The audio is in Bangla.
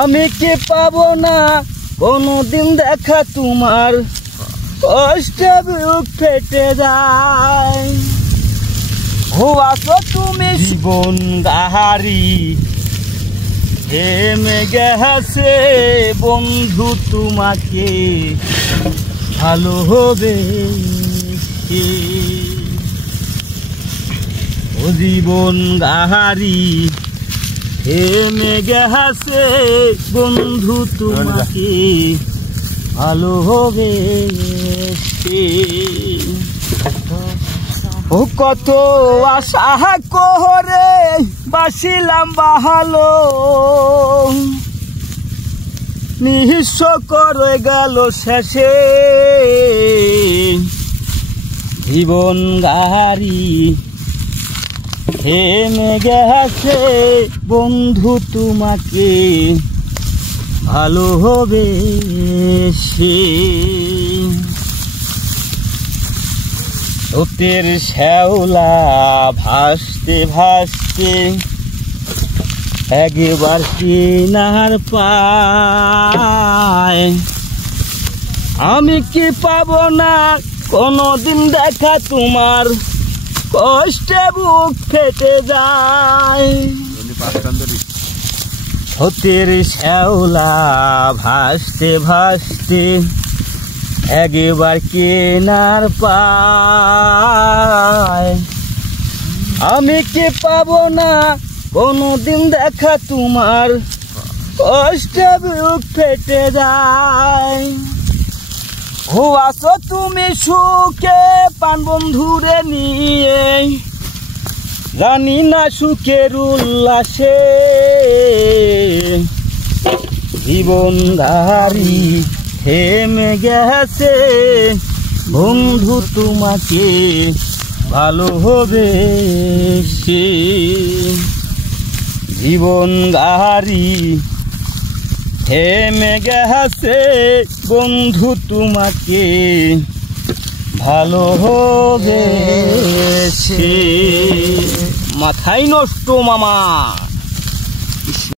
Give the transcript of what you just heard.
আমি কি পাবো না কোনদিন দেখা তোমার, কষ্টে বুক ফেটে যায়। আছো তুমি জীবন গাহারি, থেমে গেছে বন্ধু তোমাকে ভালো হবে। ও জীবন গাহারি, থেমে গেছে বন্ধু তোমাকে ভালো হবে। ও কত আশা করে বাসিলাম বাহালো, নিঃস্ব করে গেল শেষে জীবন গাহারি। থেমে গেছে বন্ধু তোমাকে ভালো হবে সে। স্রোতের শ্যাওলা ভাসতে ভাসতে একবার কিনার পায়। আমি কি পাবো না কোনদিন দেখা তোমার, কষ্টে বুক ফেটে যায়। স্রোতের শ্যাওলা ভাসতে ভাসতে একবার কিনার পায়। আমি কি পাবো না কোনদিন দেখা তোমার, কষ্টে বুক ফেটে যায়। আছো তুমি সুখে পান বন্ধুরে নিয়ে, জানি না সুখের উল্লাসে জীবন গাহারি। থেমে গেছে বন্ধু তোমাকে ভালো হবে সে জীবন গাহারি। থেমে গেছে বন্ধু তোমাকে ভালো হবে সে। মাথায় নষ্ট মামা।